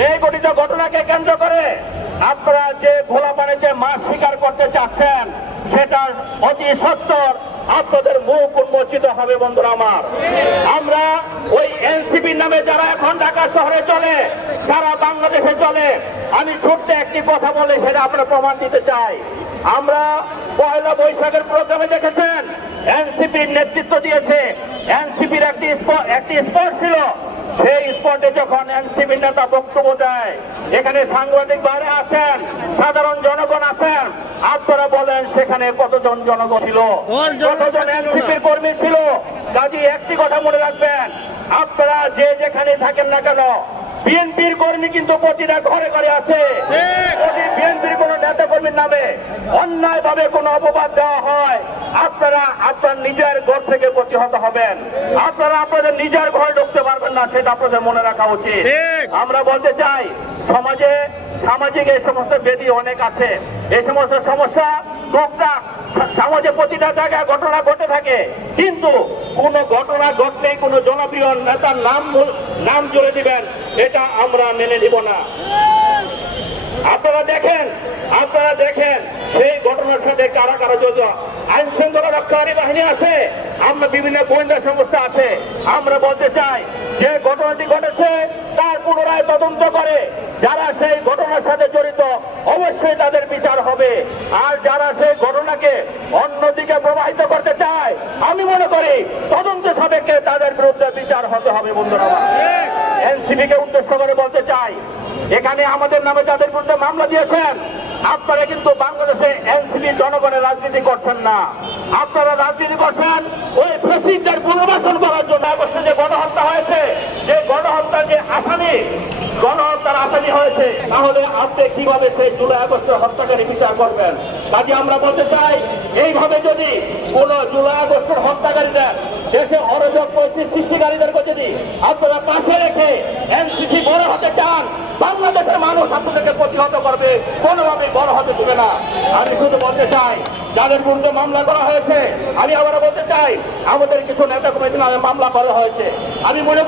এই গঠিত ঘটনাকে কেন্দ্র করে আপনারা যে ভোলা পানিতে মাছ শিকার করতে চাচ্ছেন সেটা অতি সত্বর আপনাদের মুখ উন্মোচিত হবে। বন্ধুরা আমার, আমরা ওই এনসিপির নামে যারা এখন ঢাকা শহরে চলে, সারা বাংলাদেশে চলে, আমি ছোট্ট একটি কথা বলে সেটা আপনারা প্রমাণ দিতে চাই। আমরা পয়লা বৈশাখের প্রোগ্রামে দেখেছেন এনসিপির নেতৃত্ব দিয়েছে, এনসিপির একটি স্পট ছিল, সেই স্পটে যখন এনসিপি নেতা বক্তব্য দেয়, এখানে সাংবাদিক বাইরে আছেন, সাধারণ জনগণ আছেন, আপনারা বলেন সেখানে কতজন জনগণ ছিল, কতজন এনসিপির কর্মী ছিল? কাজী একটি কথা মনে রাখবেন, আপনারা যে যেখানে থাকেন না কেন, বিএনপির কর্মী কিন্তু প্রতিটা ঘরে ঘরে আছে। যদি বিএনপির কোন নেতা কর্মীর নামে অন্যায় ভাবে কোন অপবাদ দেওয়া হয়, আপনারা আপনার নিজের ঘর থেকে প্রতিহত হবেন, আপনারা আপনাদের নিজের ঘরে ঢুকতে পারবেন না, সেটা আপনাদের মনে রাখা উচিত। আমরা বলতে চাই, সমাজে সামাজিক এই সমস্ত ব্যাধি অনেক আছে, এই সমস্ত সমস্যা টুকটাক সমাজে প্রতিটা জায়গায় ঘটনা ঘটে থাকে, কিন্তু কোন ঘটনা ঘটলেই কোন জনপ্রিয় নেতার নাম জুড়ে দিবেন, এটা আমরা মেনে নিব না। আপনারা দেখেন সেই ঘটনার সাথে কারা কারা জড়িত। আইন শৃঙ্খলা রক্ষাকারী বাহিনী আছে, আমরা বিভিন্ন গোয়েন্দা সংস্থা আছে। আমরা বলতে চাই, যে ঘটনাটি ঘটেছে তার পুনরায় তদন্ত করে যারা সেই ঘটনার সাথে জড়িত অবশ্যই তাদের বিচার হবে। আর যারা সেই ঘটনাকে অন্যদিকে প্রবাহিত করতে চায়, আমি মনে করি তদন্ত সাপেক্ষে তাদের বিরুদ্ধে বিচার হতে হবে। বন্ধুরা, এনসিপি কে উদ্দেশ্য করে বলতে চাই, এখানে আমাদের নামে যাদের বিরুদ্ধে মামলা দিয়েছেন, আপনারা কিন্তু বাংলাদেশে এনসিপি জনগণের রাজনীতি করছেন না, আপনারা রাজনীতি করছেন ওই ফ্যাসিস্টদের পুনর্বাসন করার জন্য। আগস্টে যে গণহত্যা হয়েছে, যে গণহত্যার যে গণহত্যার আসামি হয়েছে, তাহলে আপনি কিভাবে সেই জুলাই আগস্টের হত্যাকারী বিচার করবেন? কাজে আমরা বলতে চাই, এইভাবে যদি কোন জুলাই আগস্টের হত্যাকারীদের দেশে অরাজক পরিস্থিতি সৃষ্টিকারীদেরকে যদি আপনারা পাশে রেখে এনসিপি বড় হতে চান, বাংলাদেশের মানুষ আপনাদেরকে প্রতিহত করবে, কোনোভাবে বড় হতে দেবে না। আমি শুধু বলতে চাই, যাদের বিরুদ্ধে মামলা করা হয়েছে, আমি আবার বলতে চাই, আমাদের কিছু নেতা কর্মীদের নামে মামলা করা হয়েছে, আমি মনে